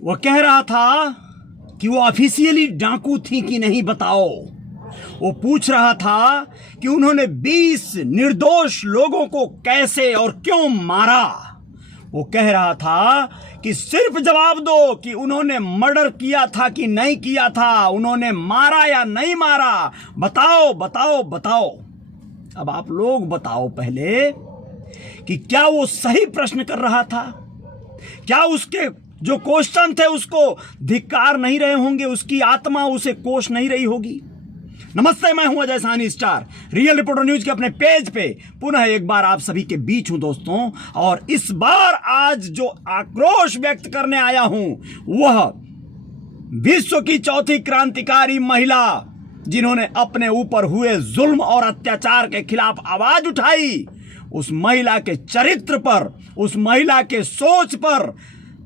वो कह रहा था कि वो ऑफिशियली डाकू थी कि नहीं बताओ। वो पूछ रहा था कि उन्होंने 20 निर्दोष लोगों को कैसे और क्यों मारा। वो कह रहा था कि सिर्फ जवाब दो कि उन्होंने मर्डर किया था कि नहीं किया था, उन्होंने मारा या नहीं मारा, बताओ बताओ बताओ। अब आप लोग बताओ पहले कि क्या वो सही प्रश्न कर रहा था? क्या उसके जो क्वेश्चन थे उसको धिक्कार नहीं रहे होंगे, उसकी आत्मा उसे कोस नहीं रही होगी? नमस्ते, मैं हूं Ajay Sahni star, real reporter news के अपने पेज पे पुनः एक बार आप सभी के बीच हूं दोस्तों। और इस बार आज जो आक्रोश व्यक्त करने आया हूं वह विश्व की चौथी क्रांतिकारी महिला, जिन्होंने अपने ऊपर हुए जुल्म और अत्याचार के खिलाफ आवाज उठाई, उस महिला के चरित्र पर, उस महिला के सोच पर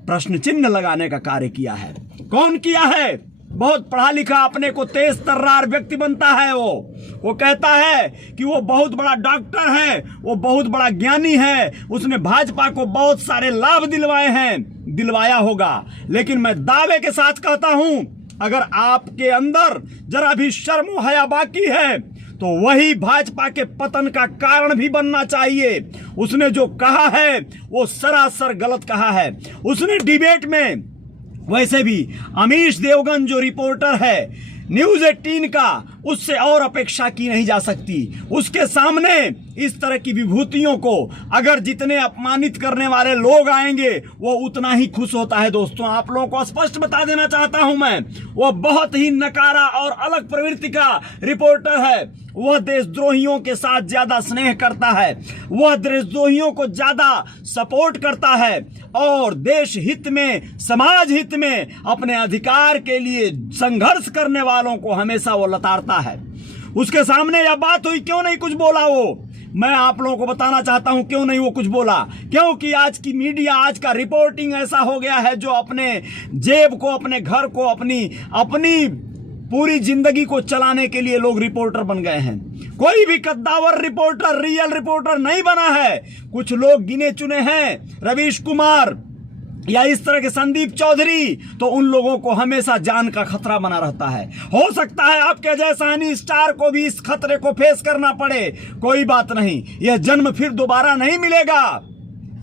प्रश्न चिन्ह लगाने का कार्य किया है। कौन किया है? बहुत पढ़ा लिखा, अपने को तेज तर्रार व्यक्ति बनता है। वो कहता है कि वो बहुत बड़ा डॉक्टर है, वो बहुत बड़ा ज्ञानी है, उसने भाजपा को बहुत सारे लाभ दिलवाए हैं, दिलवाया होगा। लेकिन मैं दावे के साथ कहता हूं, अगर आपके अंदर जरा भी शर्म हया बाकी है तो वही भाजपा के पतन का कारण भी बनना चाहिए। उसने जो कहा है वो सरासर गलत कहा है। उसने डिबेट में, वैसे भी अमीश देवगन जो रिपोर्टर है न्यूज 18 का, उससे और अपेक्षा की नहीं जा सकती। उसके सामने इस तरह की विभूतियों को अगर जितने अपमानित करने वाले लोग आएंगे वो उतना ही खुश होता है। दोस्तों, आप लोगों को स्पष्ट बता देना चाहता हूं मैं, वह बहुत ही नकारा और अलग प्रवृत्ति का रिपोर्टर है। वह देशद्रोहियों के साथ ज्यादा स्नेह करता है, वह देशद्रोहियों को ज्यादा सपोर्ट करता है और देश हित में, समाज हित में, अपने अधिकार के लिए संघर्ष करने वालों को हमेशा वो लताड़ता है। उसके सामने यह बात हुई, क्यों नहीं कुछ बोला वो? मैं आप लोगों को बताना चाहता हूं क्यों नहीं वो कुछ बोला। क्योंकि आज की मीडिया, आज का रिपोर्टिंग ऐसा हो गया है जो अपने जेब को, अपने घर को, अपनी पूरी जिंदगी को चलाने के लिए लोग रिपोर्टर बन गए हैं। कोई भी कद्दावर रिपोर्टर, रियल रिपोर्टर नहीं बना है। कुछ लोग गिने चुने हैं, रवीश कुमार या इस तरह के संदीप चौधरी, तो उन लोगों को हमेशा जान का खतरा बना रहता है। हो सकता है आपके अजय साहनी स्टार को भी इस खतरे को फेस करना पड़े, कोई बात नहीं, यह जन्म फिर दोबारा नहीं मिलेगा।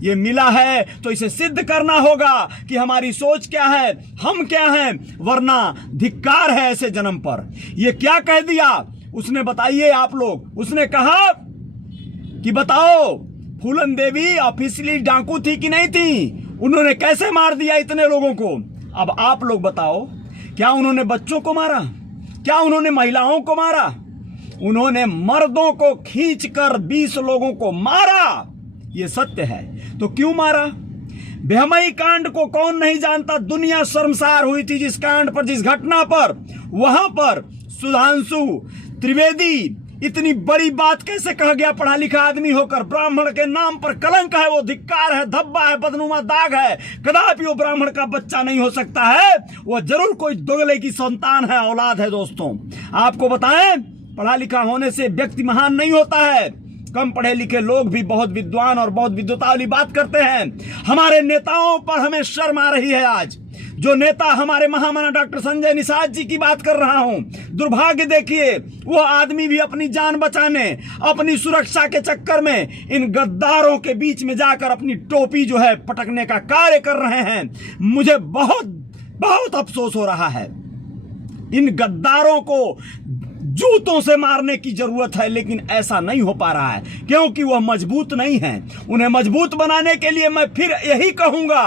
ये मिला है तो इसे सिद्ध करना होगा कि हमारी सोच क्या है, हम क्या हैं, वरना धिक्कार है ऐसे जन्म पर। ये क्या कह दिया उसने, बताइए आप लोग। उसने कहा कि बताओ फूलन देवी ऑफिशियली डाकू थी कि नहीं थी, उन्होंने कैसे मार दिया इतने लोगों को। अब आप लोग बताओ, क्या उन्होंने बच्चों को मारा? क्या उन्होंने महिलाओं को मारा? उन्होंने मर्दों को खींचकर 20 लोगों को मारा, ये सत्य है। तो क्यों मारा? बेहमई कांड को कौन नहीं जानता? दुनिया शर्मसार हुई थी जिस कांड पर, जिस घटना पर। वहां पर सुधांशु त्रिवेदी इतनी बड़ी बात कैसे कह गया? पढ़ा लिखा आदमी होकर ब्राह्मण के नाम पर कलंक है, वो धिक्कार है, धब्बा है, बदनुमा दाग है। कदापि वो ब्राह्मण का बच्चा नहीं हो सकता है, वह जरूर कोई दोगले की संतान है, औलाद है। दोस्तों, आपको बताएं, पढ़ा लिखा होने से व्यक्ति महान नहीं होता है। कम पढ़े लिखे लोग भी बहुत विद्वान और बहुत विद्वता वाली बात करते हैं। हमारे नेताओं पर हमें शर्म आ रही है। आज जो नेता, हमारे महामना डॉक्टर संजय निषाद जी की बात कर रहा हूं, दुर्भाग्य देखिए, वह आदमी भी अपनी जान बचाने, अपनी सुरक्षा के चक्कर में इन गद्दारों के बीच में जाकर अपनी टोपी जो है पटकने का कार्य कर रहे हैं। मुझे बहुत बहुत अफसोस हो रहा है। इन गद्दारों को जूतों से मारने की जरूरत है, लेकिन ऐसा नहीं हो पा रहा है क्योंकि वह मजबूत नहीं है। उन्हें मजबूत बनाने के लिए मैं फिर यही कहूंगा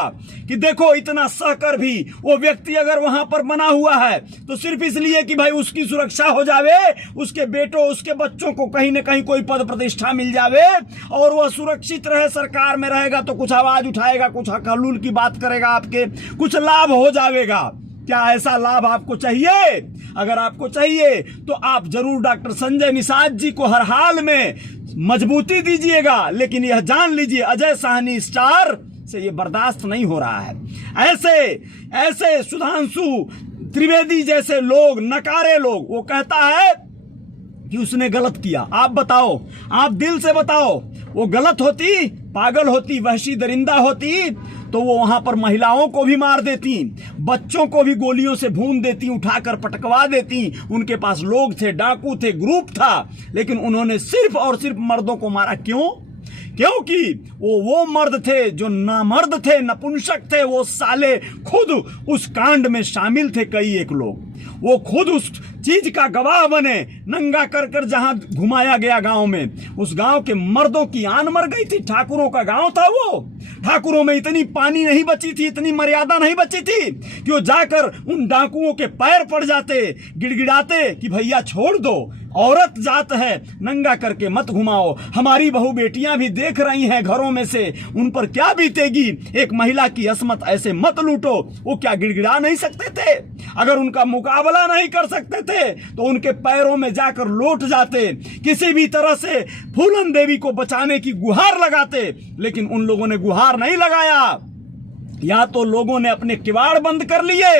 कि देखो, इतना सहकर भी वो व्यक्ति अगर वहां पर बना हुआ है तो सिर्फ इसलिए कि भाई उसकी सुरक्षा हो जावे, उसके बेटों, उसके बच्चों को कहीं ना कहीं कोई पद प्रतिष्ठा मिल जावे और वह सुरक्षित रहे, सरकार में रहेगा तो कुछ आवाज उठाएगा, कुछ हकलूल की बात करेगा, आपके कुछ लाभ हो जाएगा। क्या ऐसा लाभ आपको चाहिए? अगर आपको चाहिए तो आप जरूर डॉक्टर संजय निषाद जी को हर हाल में मजबूती दीजिएगा, लेकिन यह जान लीजिए अजय साहनी स्टार से यह बर्दाश्त नहीं हो रहा है। ऐसे सुधांशु त्रिवेदी जैसे लोग, नकारे लोग, वो कहता है कि उसने गलत किया। आप बताओ, आप दिल से बताओ, वो गलत होती, पागल होती, वहशी दरिंदा होती तो वो वहां पर महिलाओं को भी मार देती, बच्चों को भी गोलियों से भून देती, उठाकर पटकवा देती। उनके पास लोग थे, डाकू थे, ग्रुप था, लेकिन उन्होंने सिर्फ और सिर्फ मर्दों को मारा। क्यों? क्योंकि वो मर्द थे जो नामर्द थे, नपुंसक थे। वो साले खुद उस कांड में शामिल थे। कई एक लोग वो खुद उस चीज का गवाह बने, नंगा कर कर जहां घुमाया गया गांव में, उस गांव के मर्दों की आन मर गई थी। ठाकुरों का गांव था वो। ठाकुरों में इतनी पानी नहीं बची थी, इतनी मर्यादा नहीं बची थी कि वो जाकर उन डाकुओं के पैर पड़ जाते, गिड़गिड़ाते कि भैया छोड़ दो, औरत जात है, नंगा करके मत घुमाओ, हमारी बहू बेटियां भी देख रही हैं घरों में से, उन पर क्या बीतेगी, एक महिला की असमत ऐसे मत लूटो। वो क्या गिड़गिड़ा नहीं सकते थे? अगर उनका मुकाबला नहीं कर सकते थे तो उनके पैरों में जाकर लौट जाते, किसी भी तरह से फूलन देवी को बचाने की गुहार लगाते। लेकिन उन लोगों ने गुहार नहीं लगाया। या तो लोगों ने अपने किवाड़ बंद कर लिए,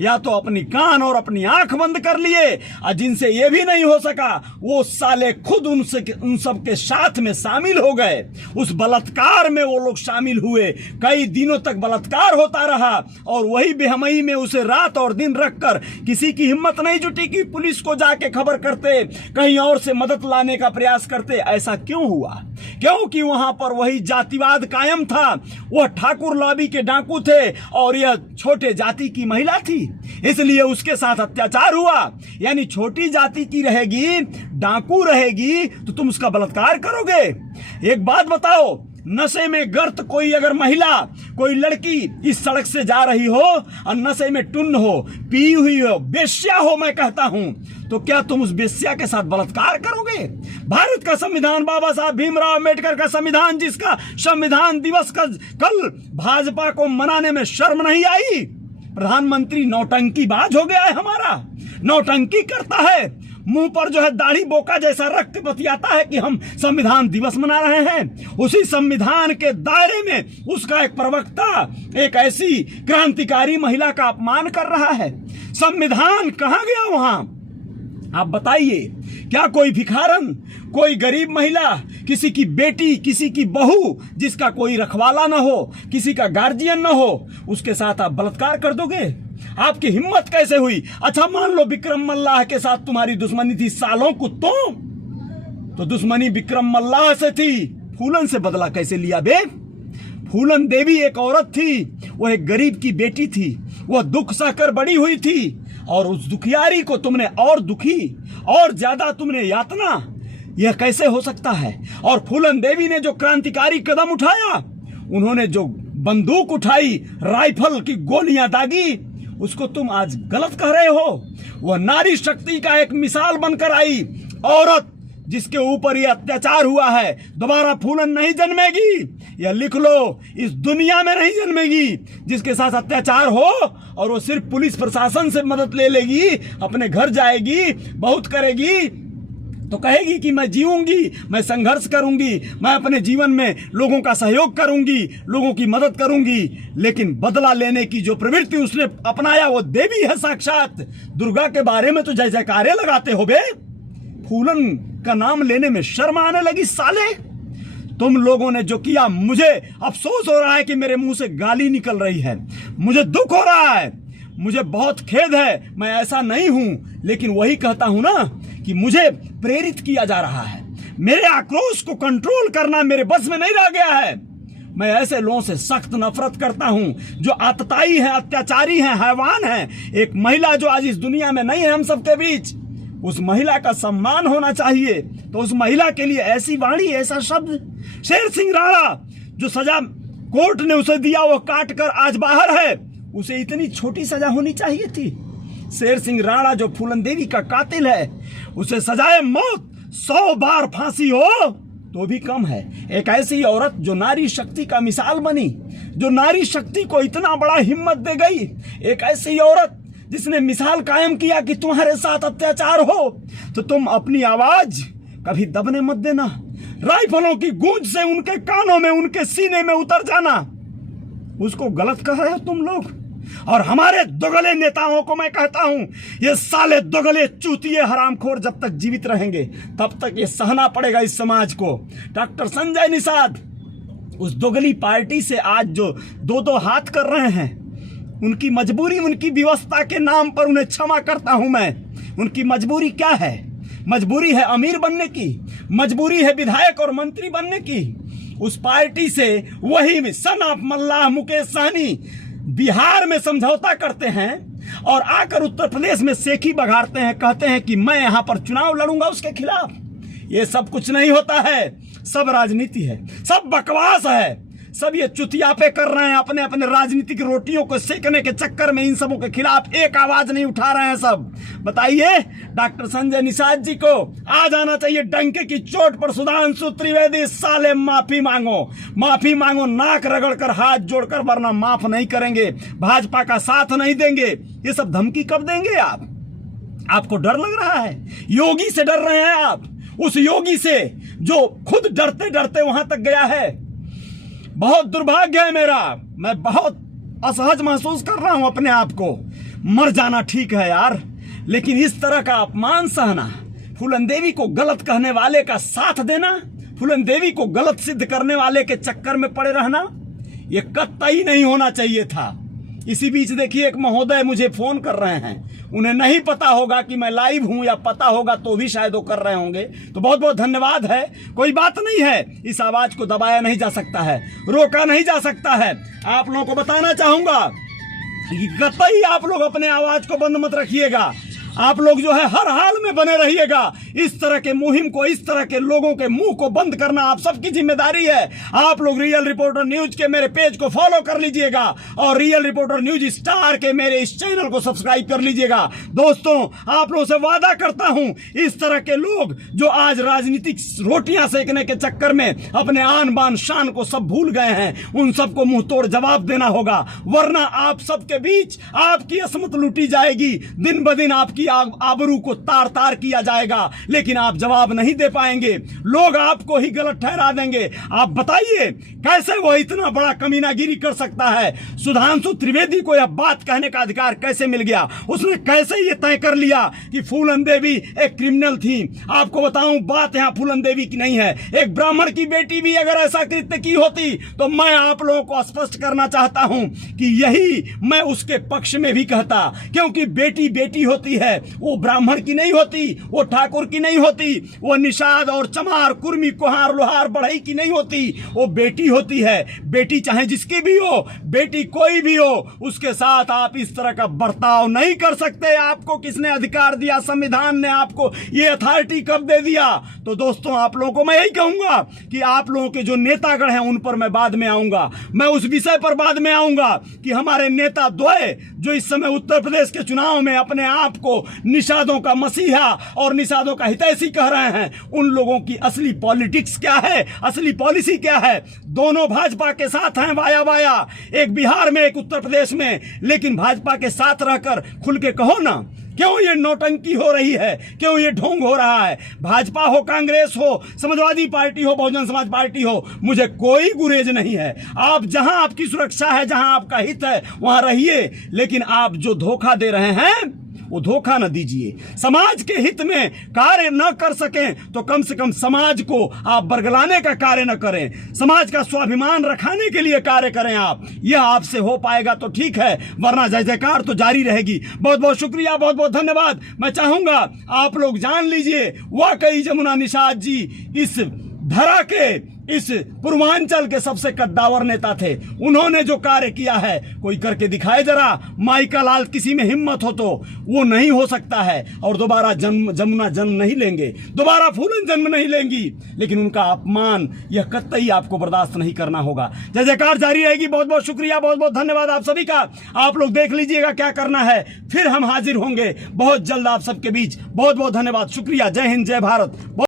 या तो अपनी कान और अपनी आंख बंद कर लिए, और जिनसे ये भी नहीं हो सका वो साले खुद उन सब के साथ में शामिल हो गए। उस बलात्कार में वो लोग शामिल हुए। कई दिनों तक बलात्कार होता रहा और वही बेहमई में उसे रात और दिन रखकर किसी की हिम्मत नहीं जुटी कि पुलिस को जाके खबर करते, कहीं और से मदद लाने का प्रयास करते। ऐसा क्यों हुआ? क्योंकि वहां पर वही जातिवाद कायम था। वह ठाकुर लॉबी के डाकू थे और यह छोटे जाति की महिला थी, इसलिए उसके साथ अत्याचार हुआ। यानी छोटी जाति की रहेगी, डाकू रहेगी, तो तुम उसका बलात्कार करोगे? एक बात बताओ, नशे में गर्त कोई अगर महिला, कोई लड़की इस सड़क से जा रही हो और नशे में टुन्न हो, पी हुई हो, बेश्या हो, मैं कहता हूं, तो क्या तुम उस बेश्या के साथ बलात्कार करोगे? भारत का संविधान, बाबा साहब भीमराव अम्बेडकर का संविधान, जिसका संविधान दिवस का कल भाजपा को मनाने में शर्म नहीं आई। प्रधानमंत्री नौटंकीबाज हो गया है हमारा, नौटंकी करता है, मुंह पर जो है दाढ़ी बोका जैसा रख के बतियाता है कि हम संविधान दिवस मना रहे हैं। उसी संविधान के दायरे में उसका एक प्रवक्ता एक ऐसी क्रांतिकारी महिला का अपमान कर रहा है। संविधान कहां गया वहां? आप बताइए, क्या कोई भिखारन, कोई गरीब महिला, किसी की बेटी, किसी की बहू जिसका कोई रखवाला न हो, किसी का गार्जियन न हो, उसके साथ आप बलात्कार कर दोगे? आपकी हिम्मत कैसे हुई? अच्छा मान लो विक्रम मल्लाह के साथ तुम्हारी दुश्मनी थी सालों कुत्तों, तो दुश्मनी विक्रम मल्लाह से थी, फूलन से बदला कैसे लिया बे? फूलन देवी एक औरत थी, वह एक गरीब की बेटी थी, वह दुख सहकर बड़ी हुई थी और उस दुखियारी को तुमने और दुखी और ज्यादा तुमने यातना, यह कैसे हो सकता है? और फूलन देवी ने जो क्रांतिकारी कदम उठाया, उन्होंने जो बंदूक उठाई, राइफल की गोलियां दागी, उसको तुम आज गलत कह रहे हो। वह नारी शक्ति का एक मिसाल बनकर आई औरत, जिसके ऊपर यह अत्याचार हुआ है, दोबारा फूलन नहीं जन्मेगी। यह लिख लो, इस दुनिया में नहीं जन्मेगी। जिसके साथ अत्याचार हो और वो सिर्फ पुलिस प्रशासन से मदद ले लेगी, अपने घर जाएगी, बहुत करेगी, तो कहेगी कि मैं जीऊंगी, मैं संघर्ष करूंगी, मैं अपने जीवन में लोगों का सहयोग करूंगी, लोगों की मदद करूंगी। लेकिन बदला लेने की जो प्रवृत्ति उसने अपनाया, वो देवी है साक्षात। दुर्गा के बारे में तो जय जयकारे लगाते हो बे, फूलन का नाम लेने में शर्म आने लगी साले। तुम लोगों ने जो किया, मुझे अफसोस हो रहा है कि मेरे मुंह से गाली निकल रही है, मुझे दुख हो रहा है, मुझे बहुत खेद है, मैं ऐसा नहीं हूं। लेकिन वही कहता हूं ना कि मुझे प्रेरित किया जा रहा है, मेरे आक्रोश को कंट्रोल करना मेरे बस में नहीं रह गया है। मैं ऐसे लोगों से सख्त नफरत करता हूं जो आतताई हैं, अत्याचारी हैं, हैवान हैं। एक महिला जो आज इस दुनिया में नहीं है हम सबके बीच, उस महिला का सम्मान होना चाहिए। तो उस महिला के लिए ऐसी वाणी, ऐसा शब्द। शेर सिंह राणा जो सजा कोर्ट ने उसे दिया, वो काट कर आज बाहर है, उसे इतनी छोटी सजा होनी चाहिए थी। शेर सिंह राणा जो फूलन देवी का कातिल है, उसे सजाए मौत, 100 बार फांसी हो तो भी कम है। एक ऐसी औरत जो नारी शक्ति का मिसाल बनी, जो नारी शक्ति को इतना बड़ा हिम्मत दे गई, एक ऐसी औरत जिसने मिसाल कायम किया कि तुम्हारे साथ अत्याचार हो तो तुम अपनी आवाज कभी दबने मत देना। राइफलों की गूंज से उनके कानों में, उनके सीने में उतर जाना। उसको गलत कह रहे हो तुम लोग। और हमारे दोगले नेताओं को मैं कहता हूं, ये साले दोगले चूतिए हरामखोर जब तक जीवित रहेंगे तब तक ये सहना पड़ेगा इस समाज को। डॉक्टर संजय निषाद उस दोगली पार्टी से आज जो दो दो हाथ कर रहे हैं, उनकी मजबूरी, उनकी व्यवस्था के नाम पर उन्हें क्षमा करता हूं मैं। उनकी मजबूरी क्या है? मजबूरी है अमीर बनने की, मजबूरी है विधायक और मंत्री बनने की। उस पार्टी से वही सन ऑफ मल्लाह मुकेश सहनी बिहार में समझौता करते हैं और आकर उत्तर प्रदेश में सेखी बघाड़ते हैं, कहते हैं कि मैं यहां पर चुनाव लड़ूंगा उसके खिलाफ। ये सब कुछ नहीं होता है, सब राजनीति है, सब बकवास है, सब ये चुतियापे कर रहे हैं। अपने अपने राजनीतिक रोटियों को सेकने के चक्कर में इन सबों के खिलाफ एक आवाज नहीं उठा रहे हैं सब। बताइए, डॉक्टर संजय निषाद जी को आ जाना चाहिए डंके की चोट पर। सुधांशु त्रिवेदी साले माफी मांगो, माफी मांगो, नाक रगड़कर हाथ जोड़कर, वरना माफ नहीं करेंगे, भाजपा का साथ नहीं देंगे। ये सब धमकी कब देंगे आप? आपको डर लग रहा है? योगी से डर रहे हैं आप, उस योगी से जो खुद डरते डरते वहां तक गया है। बहुत दुर्भाग्य है मेरा, मैं बहुत असहज महसूस कर रहा हूं अपने आप को। मर जाना ठीक है यार, लेकिन इस तरह का अपमान सहना, फूलन देवी को गलत कहने वाले का साथ देना, फूलन देवी को गलत सिद्ध करने वाले के चक्कर में पड़े रहना, ये कतई नहीं होना चाहिए था। इसी बीच देखिए, एक महोदय मुझे फोन कर रहे हैं, उन्हें नहीं पता होगा कि मैं लाइव हूं, या पता होगा तो भी शायद वो कर रहे होंगे, तो बहुत बहुत धन्यवाद है। कोई बात नहीं है, इस आवाज को दबाया नहीं जा सकता है, रोका नहीं जा सकता है। आप लोगों को बताना चाहूंगा कि कतई आप लोग अपने आवाज को बंद मत रखिएगा। आप लोग जो है हर हाल में बने रहिएगा। इस तरह के मुहिम को, इस तरह के लोगों के मुंह को बंद करना आप सबकी जिम्मेदारी है। आप लोग रियल रिपोर्टर न्यूज के मेरे पेज को फॉलो कर लीजिएगा और रियल रिपोर्टर न्यूज स्टार के मेरे इस चैनल को सब्सक्राइब कर लीजिएगा। दोस्तों, आप लोगों से वादा करता हूं, इस तरह के लोग जो आज राजनीतिक रोटियां सेकने के चक्कर में अपने आन बान शान को सब भूल गए हैं, उन सबको मुंह तोड़ जवाब देना होगा, वरना आप सबके बीच आपकी असमत लूटी जाएगी। दिन ब दिन आपकी आबरू को तार तार किया जाएगा, लेकिन आप जवाब नहीं दे पाएंगे। लोग आपको ही गलत ठहरा देंगे। आप बताइए, कैसे वो इतना बड़ा कमीनागिरी कर सकता है? सुधांशु त्रिवेदी को यह बात कहने का अधिकार कैसे मिल गया? उसने कैसे ये तय कर लिया कि फूलन देवी एक क्रिमिनल थी? आपको बताऊं, बात यहां फूलन देवी की नहीं है। एक ब्राह्मण की बेटी भी अगर ऐसा कृत्य की होती तो मैं आप लोगों को स्पष्ट करना चाहता हूं कि यही मैं उसके पक्ष में भी कहता, क्योंकि बेटी बेटी होती है, वो ब्राह्मण की नहीं होती, वो ठाकुर की नहीं होती, वो निषाद और चमार कुर्मी कुहार लोहार बढ़ई की नहीं होती, वो बेटी होती है। बेटी चाहे जिसकी भी हो, बेटी कोई भी हो, उसके साथ आप इस तरह का बर्ताव नहीं कर सकते। आपको किसने अधिकार दिया? संविधान ने आपको ये अथॉरिटी कब दे दिया? तो दोस्तों, आप लोगों को मैं यही कहूंगा कि आप लोगों के जो नेतागण हैं उन पर मैं बाद में आऊंगा। मैं उस विषय पर बाद में आऊंगा कि हमारे नेता द्वय जो इस समय उत्तर प्रदेश के चुनाव में अपने आप को निषादों का मसीहा और निषादों का हितैषी कह रहे हैं, उन लोगों की असली पॉलिटिक्स क्या है, असली पॉलिसी क्या है? दोनों भाजपा के साथ हैं वाया वाया, एक बिहार में एक उत्तर प्रदेश में, लेकिन भाजपा के साथ रहकर खुल के कहो ना, क्यों ये नौटंकी हो रही है? क्यों ये ढोंग हो रहा है? भाजपा हो, कांग्रेस हो, समाजवादी पार्टी हो, बहुजन समाज पार्टी हो, मुझे कोई गुरेज नहीं है। आप जहां आपकी सुरक्षा है, जहां आपका हित है, वहां रहिए, लेकिन आप जो धोखा दे रहे हैं वो धोखा न दीजिए। समाज के हित में कार्य न कर सकें तो कम से कम समाज को आप बरगलाने का कार्य न करें, समाज का स्वाभिमान रखाने के लिए कार्य करें। आप यह आपसे हो पाएगा तो ठीक है, वरना जय जयकार तो जारी रहेगी। बहुत बहुत शुक्रिया, बहुत बहुत धन्यवाद। मैं चाहूंगा आप लोग जान लीजिए, वाकई जमुना निषाद जी इस धरा के, इस पूर्वांचल के सबसे कद्दावर नेता थे। उन्होंने जो कार्य किया है कोई करके दिखाए जरा। माई का लाल किसी में हिम्मत हो तो वो नहीं हो सकता है, और दोबारा जमुना जन्म नहीं लेंगे, दोबारा फूलन जन्म नहीं लेंगी, लेकिन उनका अपमान यह कतई आपको बर्दाश्त नहीं करना होगा। जय जयकार जारी रहेगी। बहुत बहुत शुक्रिया, बहुत बहुत धन्यवाद आप सभी का। आप लोग देख लीजिएगा क्या करना है, फिर हम हाजिर होंगे बहुत जल्द आप सबके बीच। बहुत बहुत धन्यवाद, शुक्रिया। जय हिंद, जय भारत।